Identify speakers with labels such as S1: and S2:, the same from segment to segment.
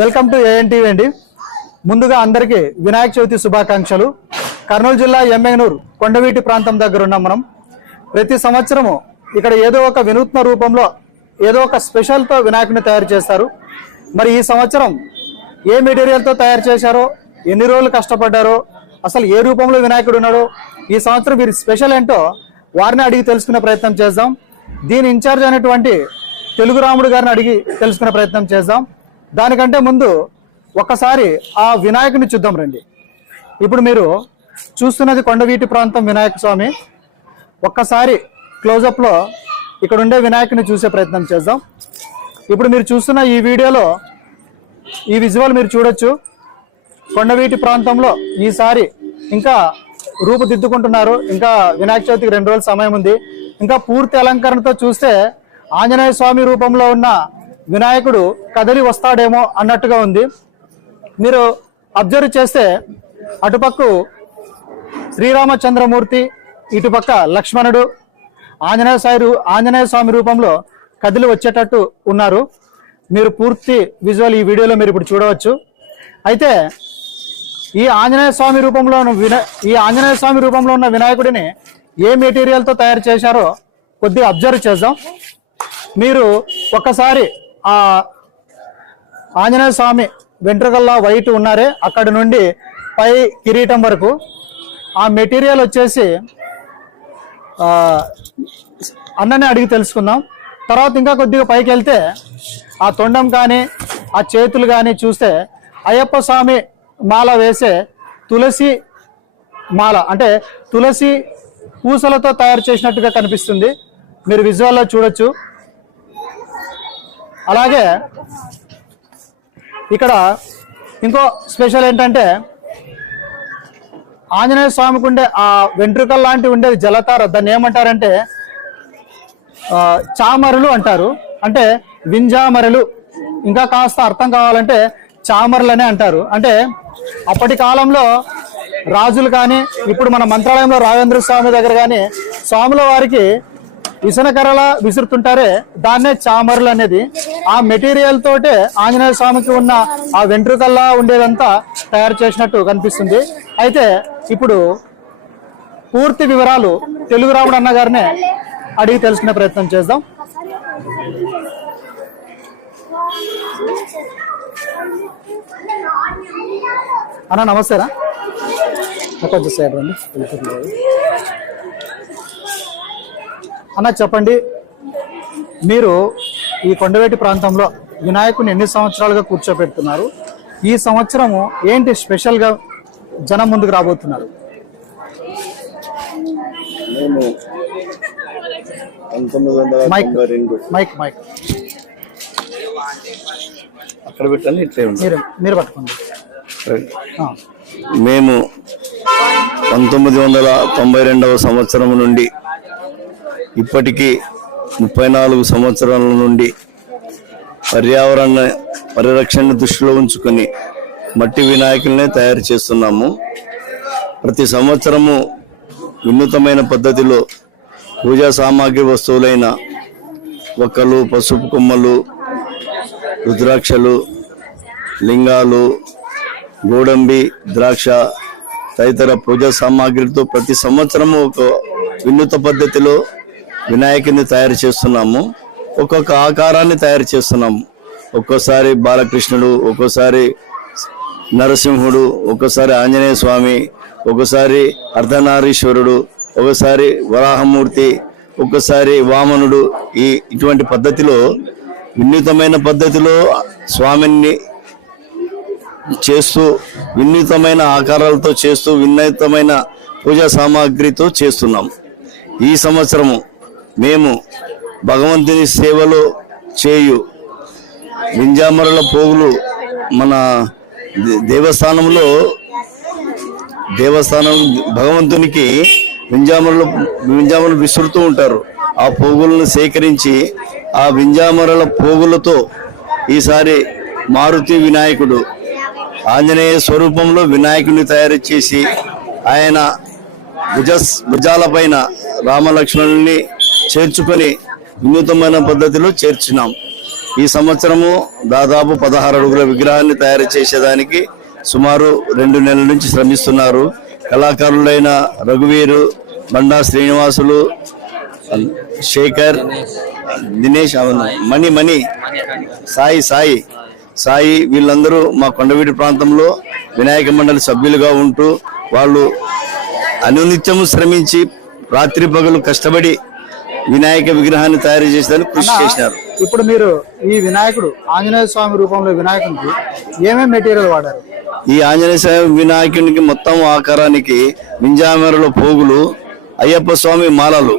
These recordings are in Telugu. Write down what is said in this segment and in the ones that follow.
S1: వెల్కమ్ టు ఏఎన్టీవీ అండి. ముందుగా అందరికీ వినాయక చవితి శుభాకాంక్షలు. కర్నూలు జిల్లా ఎమ్మెగనూరు కొండవీటి ప్రాంతం దగ్గర ఉన్నాం మనం. ప్రతి సంవత్సరము ఇక్కడ ఏదో ఒక వినూత్న రూపంలో ఏదో ఒక స్పెషల్తో వినాయకుని తయారు చేస్తారు. మరి ఈ సంవత్సరం ఏ మెటీరియల్తో తయారు చేశారో ఎన్ని రోజులు కష్టపడ్డారో అసలు ఏ రూపంలో వినాయకుడు ఉన్నాడో ఈ సంవత్సరం వీరి స్పెషల్ ఏంటో వారిని అడిగి తెలుసుకునే ప్రయత్నం చేద్దాం. దీని ఇన్ఛార్జ్ అయినటువంటి తెలుగు రాముడు గారిని అడిగి తెలుసుకునే ప్రయత్నం చేద్దాం. దానికంటే ముందు ఒక్కసారి ఆ వినాయకుని చూద్దాం రండి. ఇప్పుడు మీరు చూస్తున్నది కొండవీటి ప్రాంతం వినాయక స్వామి. ఒక్కసారి క్లోజప్లో ఇక్కడ ఉండే వినాయకుని చూసే ప్రయత్నం చేద్దాం. ఇప్పుడు మీరు చూస్తున్న ఈ వీడియోలో ఈ విజువల్ మీరు చూడొచ్చు. కొండవీటి ప్రాంతంలో ఈసారి ఇంకా రూపుదిద్దుకుంటున్నారు. ఇంకా వినాయక చవితికి రెండు రోజుల సమయం ఉంది. ఇంకా పూర్తి అలంకరణతో చూస్తే ఆంజనేయ స్వామి రూపంలో ఉన్న వినాయకుడు కదలి వస్తాడేమో అన్నట్టుగా ఉంది. మీరు అబ్జర్వ్ చేస్తే అటుపక్కు శ్రీరామచంద్రమూర్తి ఇటుపక్క లక్ష్మణుడు ఆంజనేయ సాయి ఆంజనేయ స్వామి రూపంలో కదిలి వచ్చేటట్టు ఉన్నారు. మీరు పూర్తి విజువల్ ఈ వీడియోలో మీరు ఇప్పుడు చూడవచ్చు. అయితే ఈ ఆంజనేయ స్వామి రూపంలో వినా ఈ ఆంజనేయ స్వామి రూపంలో ఉన్న వినాయకుడిని ఏ మెటీరియల్తో తయారు చేశారో కొద్దిగా అబ్జర్వ్ చేద్దాం. మీరు ఒక్కసారి ఆ ఆంజనేయ స్వామి వెంట్రుకల్లా వైట్ ఉన్నారే అక్కడి నుండి పై కిరీటం వరకు ఆ మెటీరియల్ వచ్చేసి అన్ననే అడిగి తెలుసుకుందాం. తర్వాత ఇంకా కొద్దిగా పైకి వెళ్తే ఆ తొండం కానీ ఆ చేతులు కానీ చూస్తే అయ్యప్ప స్వామి మాల వేసే తులసి మాల అంటే తులసి పూసలతో తయారు చేసినట్టుగా కనిపిస్తుంది. మీరు విజువల్లో చూడొచ్చు. అలాగే ఇక్కడ ఇంకో స్పెషల్ ఏంటంటే ఆంజనేయ స్వామికి ఉండే ఆ వెంట్రుకల్ లాంటి ఉండేది జలతార దాన్ని ఏమంటారంటే చామరులు అంటారు. అంటే వింజామరులు. ఇంకా కాస్త అర్థం కావాలంటే చామరులనే అంటారు. అంటే అప్పటి కాలంలో రాజులు కానీ ఇప్పుడు మన మంత్రాలయంలో రాఘవేంద్ర స్వామి దగ్గర కానీ స్వాముల వారికి విసనకరల విసురుతుంటారే దాన్నే చామరులు అనేది. ఆ మెటీరియల్ తోటే ఆంజనేయ స్వామికి ఉన్న ఆ వెంట్రుకల్లా ఉండేదంతా తయారు చేసినట్టు కనిపిస్తుంది. అయితే ఇప్పుడు పూర్తి వివరాలు తెలుగు రాముడు అన్న గారినే అడిగి తెలుసుకునే ప్రయత్నం చేద్దాం. అన్న నమస్తేనా? కొంచెం సైడ్ రండి. అన్న చెప్పండి. మీరు ఈ కొండవేటి ప్రాంతంలో వినాయకుని ఎన్ని సంవత్సరాలుగా కూర్చోబెడుతున్నారు ఈ సంవత్సరము ఏంటి స్పెషల్గా జనం ముందుకు రాబోతున్నారు?
S2: మేము పంతొమ్మిది వందల
S1: మైక్
S2: తొంభై రెండు.
S1: Mic mic.
S2: అక్కడ పెట్టాలి ఇట్లే ఉంది
S1: మీరు మీరు పట్టుకోండి. ఆ,
S2: మేము పంతొమ్మిది వందల తొంభై రెండవ సంవత్సరం నుండి ఇప్పటికీ ముప్పై నాలుగు సంవత్సరాల నుండి పర్యావరణ పరిరక్షణ దృష్టిలో ఉంచుకొని మట్టి వినాయకులనే తయారు చేస్తున్నాము. ప్రతి సంవత్సరము వినూతమైన పద్ధతిలో పూజా సామాగ్రి వస్తువులైన ఒక్కలు పసుపు కొమ్మలు రుద్రాక్షలు లింగాలు గోడంబి ద్రాక్ష తదితర పూజా సామాగ్రితో ప్రతి సంవత్సరము ఒక వినూత పద్ధతిలో వినాయకుని తయారు చేస్తున్నాము. ఒక్కొక్క ఆకారాన్ని తయారు చేస్తున్నాము. ఒక్కోసారి బాలకృష్ణుడు ఒక్కోసారి నరసింహుడు ఒక్కోసారి ఆంజనేయ స్వామి ఒక్కోసారి అర్ధనారీశ్వరుడు ఒకసారి వరాహమూర్తి ఒక్కోసారి వామనుడు. ఈ ఇటువంటి పద్ధతిలో వినూతమైన పద్ధతిలో స్వామిని చేస్తూ వినూతమైన ఆకారాలతో చేస్తూ వినూతమైన పూజా సామాగ్రితో చేస్తున్నాం ఈ సంవత్సరము మేము భగవంతుని సేవలో చేయు వింజామరుల పోగులు మన దేవస్థానంలో దేవస్థానం భగవంతునికి వింజామరలు వింజామరులు విసురుతూ ఉంటారు. ఆ పోగులను సేకరించి ఆ వింజామరుల పోగులతో ఈసారి మారుతి వినాయకుడు ఆంజనేయ స్వరూపంలో వినాయకుడిని తయారు చేసి ఆయన భుజ భుజాలపైన రామలక్ష్మణుల్ని చేర్చుకొని వినూతమైన పద్ధతిలో చేర్చినాం. ఈ సంవత్సరము దాదాపు పదహారు అడుగుల విగ్రహాన్ని తయారు చేసేదానికి సుమారు రెండు నెలల నుంచి శ్రమిస్తున్నారు. కళాకారులైన రఘువీరు బండా శ్రీనివాసులు శేఖర్ దినేష్ మణి మణి సాయి సాయి సాయి వీళ్ళందరూ మా కొండవీటి ప్రాంతంలో వినాయక మండలి సభ్యులుగా ఉంటూ వాళ్ళు అనునిత్యము శ్రమించి రాత్రి పగలు కష్టపడి వినాయక విగ్రహాన్ని తయారు చేసేందుకు కృషి చేసినారు
S1: ఇప్పుడు మీరు ఈ వినాయకుడు ఆంజనేయ స్వామి రూపంలో వినాయకుడికి ఏమేమి మెటీరియల్ వాడారు?
S2: ఈ ఆంజనేయ స్వామి వినాయకునికి మొత్తం ఆకారానికి మింజామెరలో పోగులు అయ్యప్ప స్వామి మాలలు.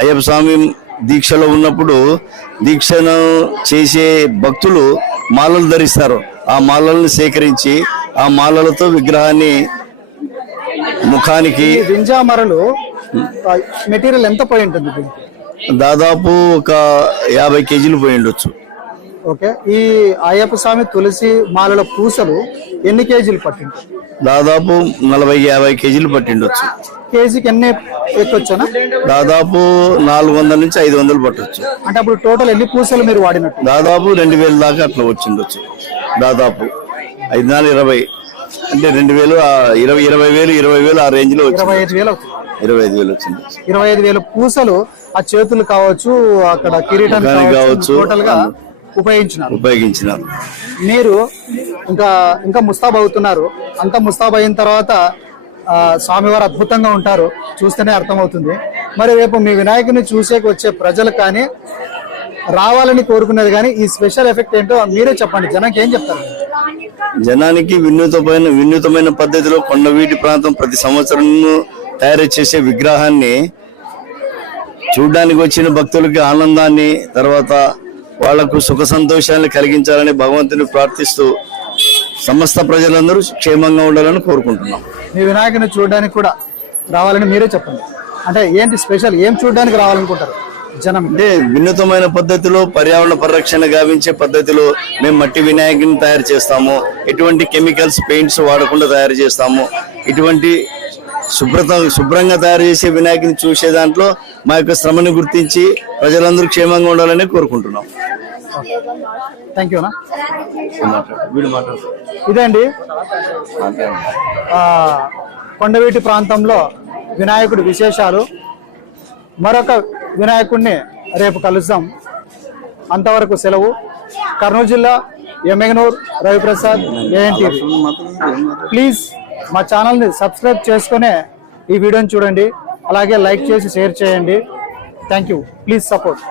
S2: అయ్యప్ప స్వామి దీక్షలో ఉన్నప్పుడు దీక్షను చేసే భక్తులు మాలలు ధరిస్తారు. ఆ మాలలను సేకరించి ఆ మాలలతో విగ్రహాన్ని ముఖానికి
S1: వింజామరలు మెటీరియల్ ఎంత పోయి ఉంటుంది
S2: దాదాపు ఒక యాభై కేజీలు పోయి ఉండొచ్చు.
S1: ఓకే. ఈ అయ్యప్ప స్వామి తులసి మాలల పూసలు ఎన్ని కేజీలు పట్టింది
S2: దాదాపు నలభై యాభై కేజీలు పట్టిండొచ్చు.
S1: కేజీకి ఎన్ని ఎక్కొచ్చానా
S2: దాదాపు నాలుగు వందల నుంచి ఐదు వందలు పట్టొచ్చు.
S1: అంటే అప్పుడు టోటల్ ఎన్ని పూసలు మీరు వాడినట్టు?
S2: దాదాపు రెండు వేల దాకా అట్లా వచ్చిండొచ్చు. దాదాపు ఐదు నాలుగు ఇరవై. అంటే రెండు వేలు ఇరవై ఇరవై వేలు ఇరవై వేలు ఆ రేంజ్లో
S1: ఇరవై ఐదు వేలు
S2: ఇరవై ఐదు వేలు వచ్చింది.
S1: ఇరవై ఐదు వేల పూసలు ఆ చేతులు కావచ్చు అక్కడ కిరీటం కావచ్చు. టోటల్గా ఉపయోగించినారు.
S2: ఉపయోగించినారు.
S1: మీరు ఇంకా ఇంకా ముస్తాబ్ అవుతున్నారు. అంత ముస్తాబ్ అయిన తర్వాత స్వామివారు అద్భుతంగా ఉంటారు. చూస్తేనే అర్థమవుతుంది. మరి రేపు మీ వినాయకుని చూసేకి వచ్చే ప్రజలు కానీ రావాలని కోరుకునేది కానీ ఈ స్పెషల్ ఎఫెక్ట్ ఏంటో మీరే చెప్పండి. జనానికి ఏం చెప్తారు?
S2: జనానికి వినూతమైన వినూతమైన పద్ధతిలో కొండవీటి ప్రాంతం ప్రతి సంవత్సరం తయారు చేసే విగ్రహాన్ని చూడ్డానికి వచ్చిన భక్తులకి ఆనందాన్ని తర్వాత వాళ్ళకు సుఖ సంతోషాన్ని కలిగించాలని భగవంతుని ప్రార్థిస్తూ సమస్త ప్రజలందరూ క్షేమంగా ఉండాలని కోరుకుంటున్నాం.
S1: మీ వినాయకుని చూడడానికి కూడా రావాలని మీరే చెప్పండి. అంటే ఏంటి స్పెషల్? ఏం చూడడానికి రావాలనుకుంటారు జనం?
S2: అంటే వినూతమైన పద్ధతిలో పర్యావరణ పరిరక్షణ గావించే పద్ధతిలో మేము మట్టి వినాయకుని తయారు చేస్తాము. ఎటువంటి కెమికల్స్ పెయింట్స్ వాడకుండా తయారు చేస్తాము. ఇటువంటి శుభ్రత శుభ్రంగా తయారు చేసే వినాయకుని చూసే దాంట్లో మా యొక్క శ్రమని గుర్తించి ప్రజలందరూ క్షేమంగా ఉండాలని కోరుకుంటున్నాం.
S1: థ్యాంక్
S2: మాట్లాడు
S1: ఇదే అండి. కొండవీటి ప్రాంతంలో వినాయకుడి విశేషాలు. మరొక వినాయకుడిని రేపు కలుద్దాం. అంతవరకు సెలవు. కర్నూలు జిల్లా ఎమ్మెగనూర్ రవిప్రసాద్ ఏఎన్టీ ప్లీజ్ మా ఛానల్ని సబ్స్క్రైబ్ చేసుకునే ఈ వీడియోని చూడండి. అలాగే లైక్ చేసి షేర్ చేయండి. Thank you please support